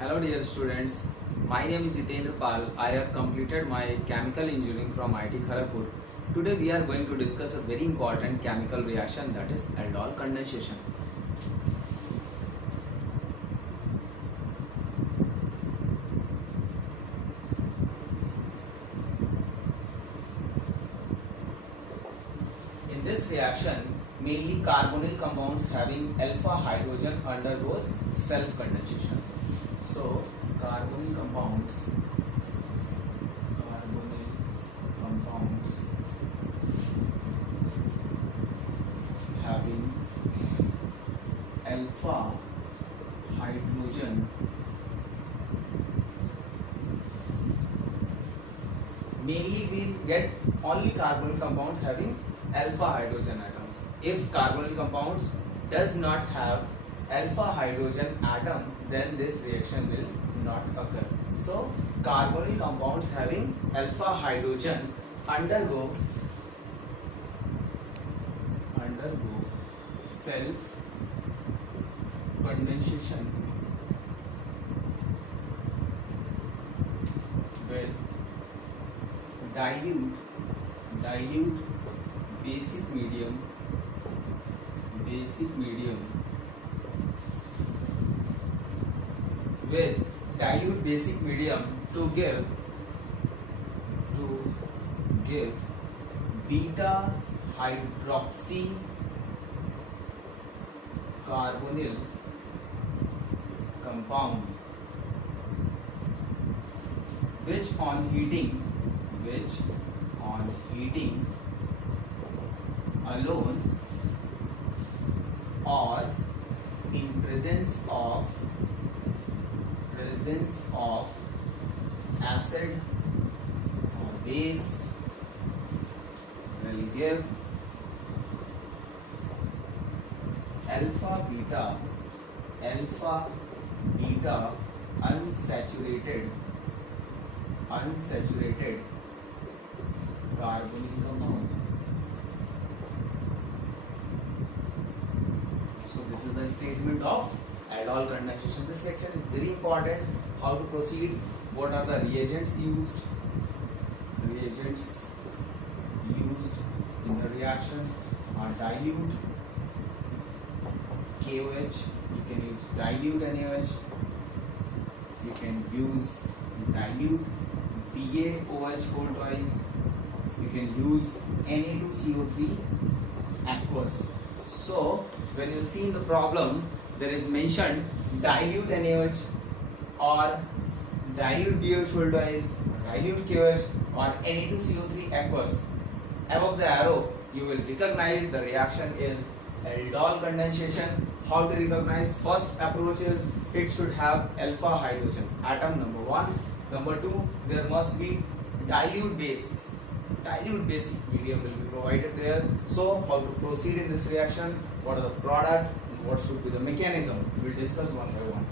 Hello dear students, my name is Iitjee. I have completed my chemical engineering from Iitjee Kharagpur. Today we are going to discuss a very important chemical reaction, that is aldol condensation. In this reaction, mainly carbonyl compounds having alpha hydrogen undergoes self condensation. So carbonyl compounds having alpha hydrogen mainly we get only carbonyl compounds having alpha hydrogen atoms. If carbonyl compounds does not have alpha hydrogen atom, then this reaction will not occur. So carbonyl compounds having alpha hydrogen undergo self condensation with dilute basic medium with dilute basic medium to give beta hydroxy carbonyl compound, which on heating alone or in presence of acid or base will give alpha beta unsaturated carbonyl compound. So this is the statement of aldol condensation. This section is very important. How to proceed, what are the reagents used in the reaction are dilute KOH, you can use dilute NaOH, you can use dilute BaOH whole twice, you can use Na2CO3 aqueous. So when you see in the problem, there is mentioned dilute NaOH or dilute BaOH whole twice, dilute KOH or Na2CO3 aqueous. Above the arrow, you will recognize the reaction is aldol condensation. How to recognize? First approach is it should have alpha hydrogen atom, number one. Number two, there must be dilute basic medium will be provided there. So how to proceed in this reaction, what are the product and what should be the mechanism, we will discuss one by one.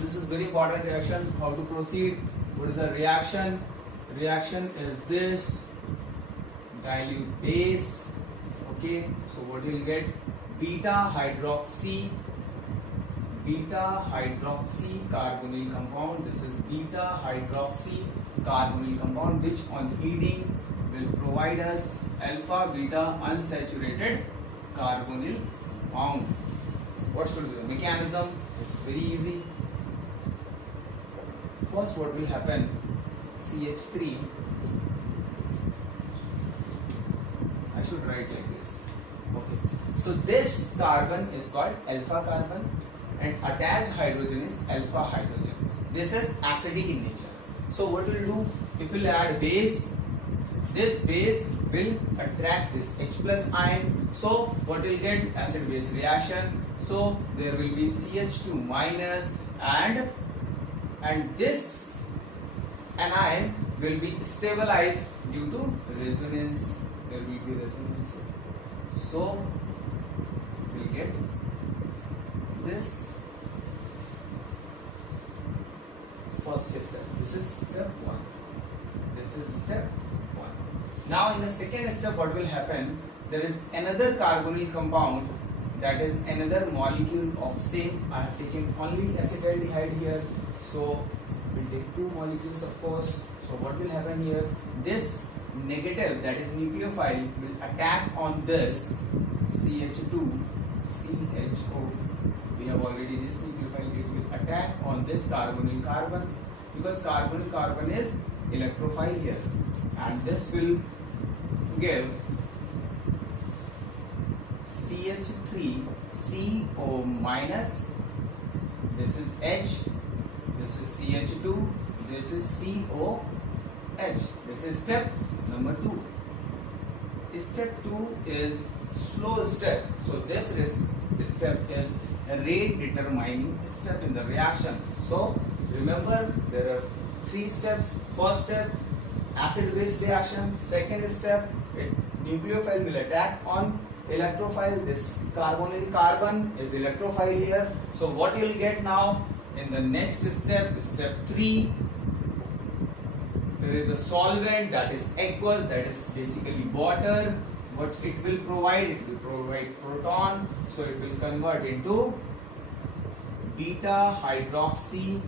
This is very important reaction. How to proceed? What is the reaction? Reaction is this dilute base. Okay, so what you will get? Beta hydroxy carbonyl compound. This is beta hydroxy carbonyl compound, which on heating will provide us alpha beta unsaturated carbonyl compound. What should be the mechanism? It's very easy. First, what will happen? CH3. I should write like this. Okay. So this carbon is called alpha carbon, and attached hydrogen is alpha hydrogen. This is acidic in nature. So what we'll do? If we'll add base, this base will attract this H plus ion. So what we'll get? Acid base reaction. So there will be CH2 minus and this anion will be stabilized due to resonance. There will be resonance. So we will get this first step. This is step 1. This is step 1. Now in the second step, what will happen? There is another carbonyl compound, that is another molecule of same. I have taken only acetaldehyde here, so we'll take 2 molecules of course. So what will happen here? This negative, that is nucleophile, will attack on this CH2 CHO. We have already this nucleophile. It will attack on this carbonyl carbon, because carbonyl carbon is electrophile here, and this will give CH3CO minus. This is H, this is CH2, this is COH. This is step number 2. Step 2 is slow step. So this step is a rate determining step in the reaction. So remember, there are 3 steps. First step, acid base reaction. Second step, nucleophile will attack on electrophile. This carbonyl carbon is electrophile here. So what you will get now in the next step, step 3, there is a solvent, that is aqueous, that is basically water. What it will provide? It will provide proton, so it will convert into beta hydroxy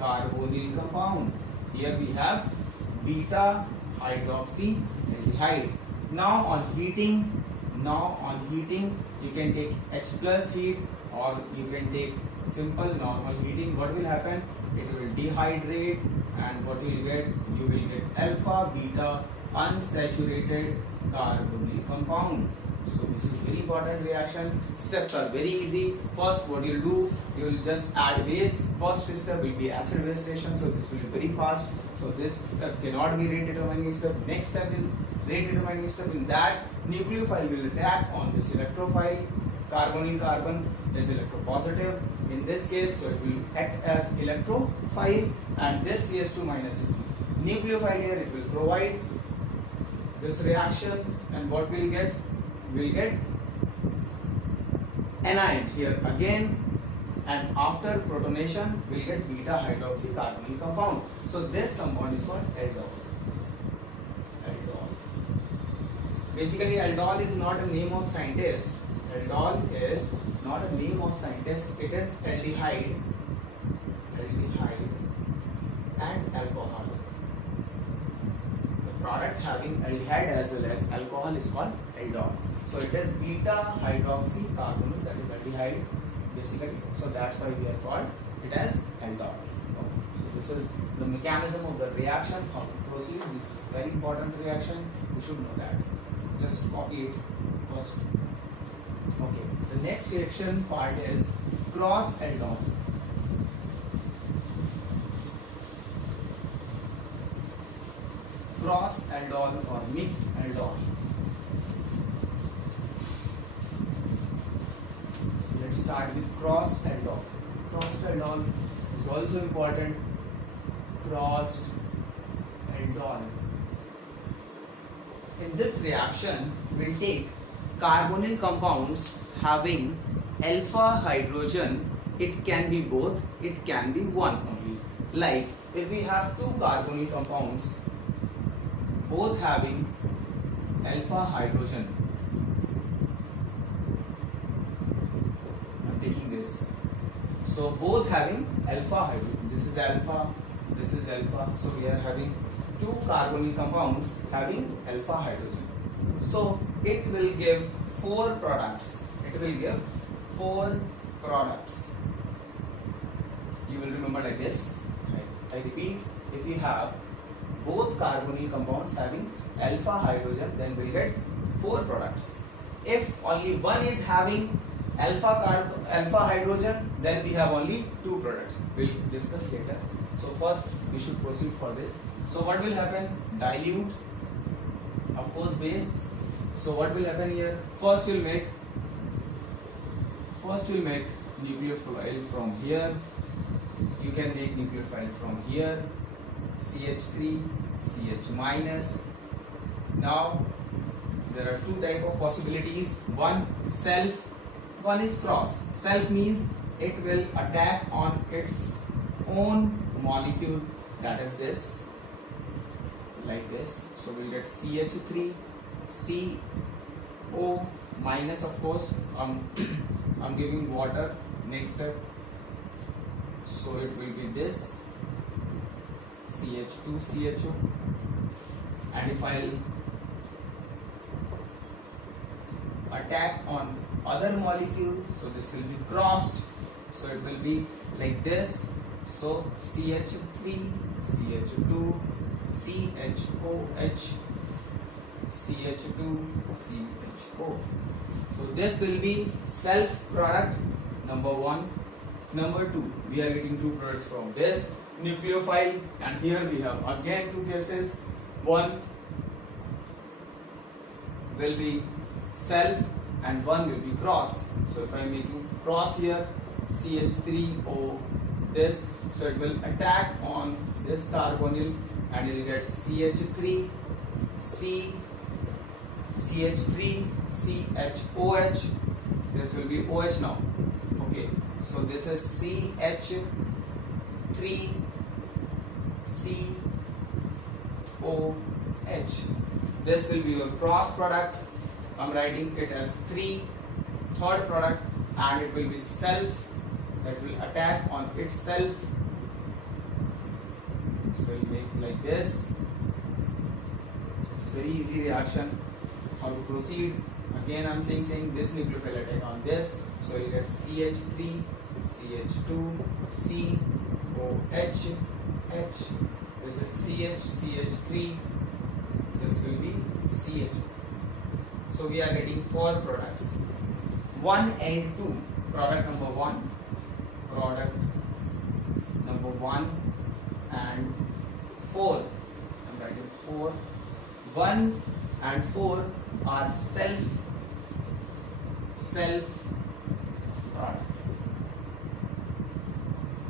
carbonyl compound. Here we have beta hydroxy aldehyde. Now on heating, you can take H plus heat, or you can take simple normal heating. What will happen? It will dehydrate, and what you will get? You will get alpha beta unsaturated carbonyl compound. So this is very important reaction. Steps are very easy. First, what you'll do, you will just add base. First step will be acid base reaction, so this will be very fast. So this step cannot be rate determining step. Next step is rate determining step. In that, nucleophile will attack on this electrophile. Carbonyl carbon is electropositive in this case, so it will act as electrophile, and this CH2 minus is nucleophile here. It will provide this reaction, and what we'll get? We'll get anion here again, and after protonation we'll get beta hydroxy carbonyl compound. So this compound is called aldol. Aldol. Basically, aldol is not a name of scientist. Aldol is not a name of scientist. It is aldehyde and alcohol. The product having aldehyde as well as alcohol is called aldol. So it is beta hydroxy carbonyl, that is aldehyde basically. So that's why we are called it as aldol. Okay. So this is the mechanism of the reaction, how to proceed. This is very important reaction. You should know that. Just copy it first. Okay. The next reaction part is cross aldol. Cross aldol or mixed aldol. Let's start with crossed aldol. Crossed aldol is also important. Crossed aldol. In this reaction, we'll take carbonyl compounds having alpha hydrogen. It can be both, it can be one only. Like if we have 2 carbonyl compounds, both having alpha hydrogen. I'm taking this. So both having alpha hydrogen. This is alpha, this is alpha. So we are having 2 carbonyl compounds having alpha hydrogen. So it will give 4 products. It will give 4 products. You will remember like this. I repeat, if we have both carbonyl compounds having alpha hydrogen, then we'll get 4 products. If only one is having alpha hydrogen, then we have only 2 products. We'll discuss later. So first we should proceed for this. So what will happen? Dilute, of course base. So what will happen here? First you'll make nucleophile from here. You can make nucleophile from here. CH3, CH minus. Now there are 2 type of possibilities. One self, one is cross. Self means it will attack on its own molecule, that is this, like this. So we'll get CH3 CO minus, of course. I'm giving water next step, so it will be this CH2 CHO. And if I'll attack on other molecules, so this will be crossed, so it will be like this. So CH3 CH2 CHOH CH2 CHO. So this will be self product number 1. Number 2, we are getting 2 products from this nucleophile, and here we have again 2 cases. One will be self and one will be cross. So if I am making cross here, CH3O this, so it will attack on this carbonyl and you will get CH3 C CH3 CHOH. This will be OH now. Okay, so this is CH3 COH. This will be your cross product. I'm writing it as 3, third product, and it will be self that will attack on itself. So you make like this. It's very easy reaction. How to proceed? Again, I'm saying this nucleophile attack on this. So you get CH3 CH2 COH H. This is CH CH3. This will be CH. So we are getting 4 products, 1 and 2. Product number 1, product number 1 and 4. I'm writing 4. 1 and 4 are self product.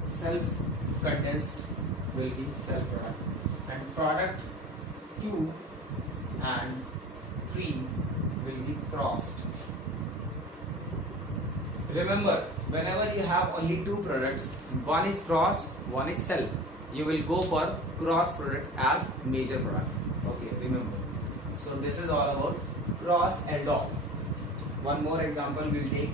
Self condensed will be self product, and product 2 and 3 will be crossed. Remember, whenever you have only 2 products, one is cross, one is self, you will go for cross product as major product. Okay, remember. So this is all about cross aldol. One more example we'll take.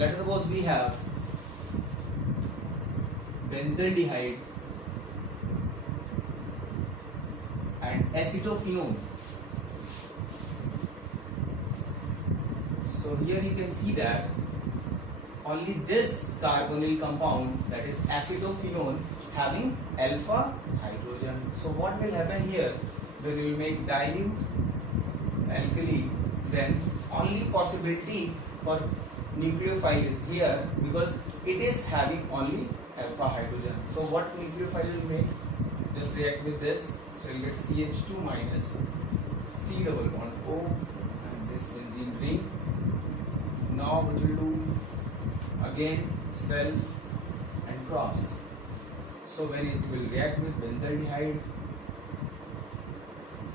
Let us suppose we have benzaldehyde and acetophenone. So here you can see that only this carbonyl compound, that is acetophenone, having alpha hydrogen. So what will happen here? When we will make dilute alkali, then only possibility for nucleophile is here because it is having only alpha hydrogen. So what nucleophile will make? Just react with this. So you get CH2 minus C double bond O and this benzene ring. Now what will do? Again self and cross. So when it will react with benzaldehyde, it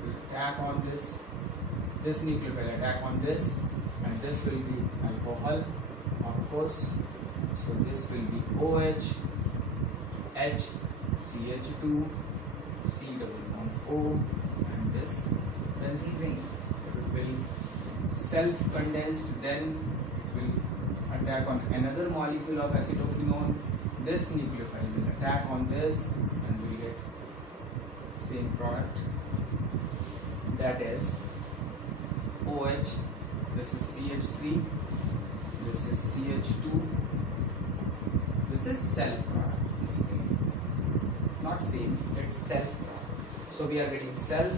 will attack on this nucleophile attack on this, and this will be alcohol, of course. So this will be OH, H, CH2, C double bond O, and this benzene ring. It will self-condensed, then it will attack on another molecule of acetophenone. This nucleophile will attack on this, and we will get same product, that is OH. This is CH3, this is CH2, this is self product, basically. Not same, it's self product. So we are getting self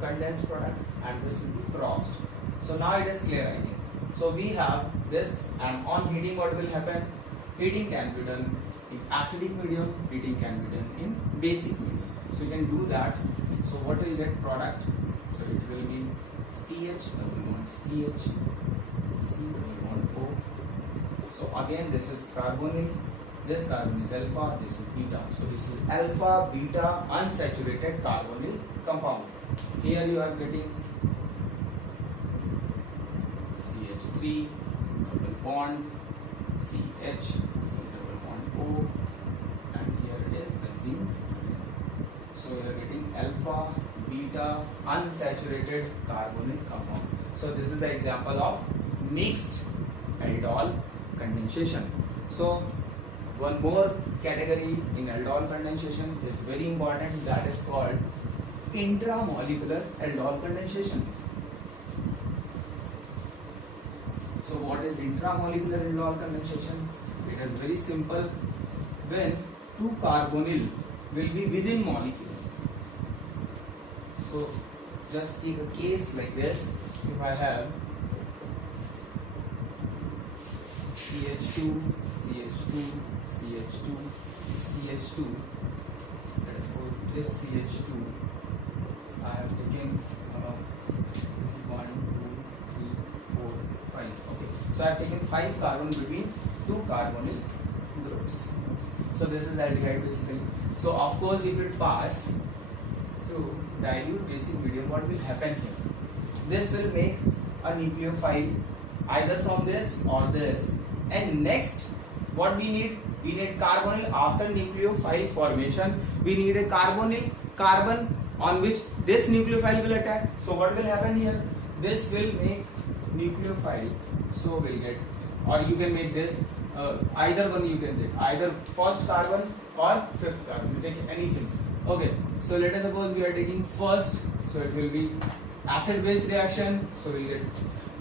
condensed product, and this will be crossed. So now it is clear, I think. So we have this, and on heating what will happen? Heating can be done in acidic medium, heating can be done in basic medium. So you can do that. So what will you get? Product it will be CH double bond CH, C double bond O. So again this is carbonyl, this carbon is alpha, this is beta. So this is alpha beta unsaturated carbonyl compound. Here you are getting CH3 double bond CH, C double bond O, and here it is benzene. So you are getting alpha beta unsaturated carbonyl compound. So this is the example of mixed aldol condensation. So one more category in aldol condensation is very important, that is called intramolecular aldol condensation. So what is intramolecular aldol condensation? It is very simple. When two carbonyl will be within molecule. So just take a case like this. If I have CH2, CH2, CH2, CH2, let's suppose this CH2, I have taken this is 1, 2, 3, 4, 5. Okay, so I have taken 5 carbon between 2 carbonyl groups. So this is aldehyde basically. So of course, if it pass through dilute basic medium, what will happen here? This will make a nucleophile either from this or this. And next, what we need carbonyl. After nucleophile formation, we need a carbon on which this nucleophile will attack. So what will happen here? This will make nucleophile. So we'll get, or you can make this either one you can take, either first carbon or fifth carbon. You take anything. Okay. So let us suppose we are taking first. So it will be acid-base reaction. So we'll get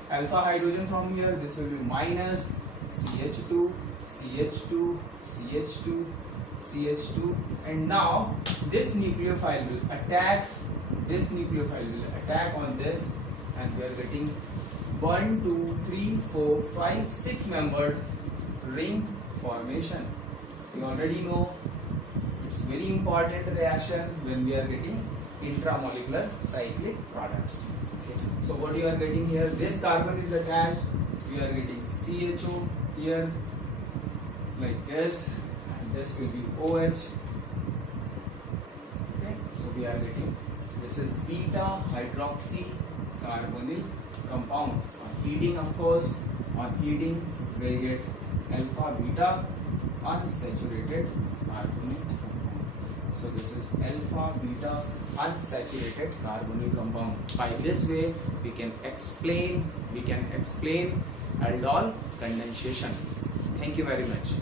alpha hydrogen from here. This will be minus CH2, CH2, CH2, CH2, and now this nucleophile will attack. This nucleophile will attack on this, and we are getting 1, 2, 3, 4, 5, 6 membered ring formation. You already know it's very important reaction when we are getting intramolecular cyclic products. Okay. So what you are getting here, this carbon is attached, you are getting CHO here like this, and this will be OH. Okay, so we are getting, this is beta hydroxy carbonyl compound. On heating, of course, on heating we will get alpha beta unsaturated carbonyl compound. So this is alpha beta unsaturated carbonyl compound. By this way we can explain aldol condensation. Thank you very much.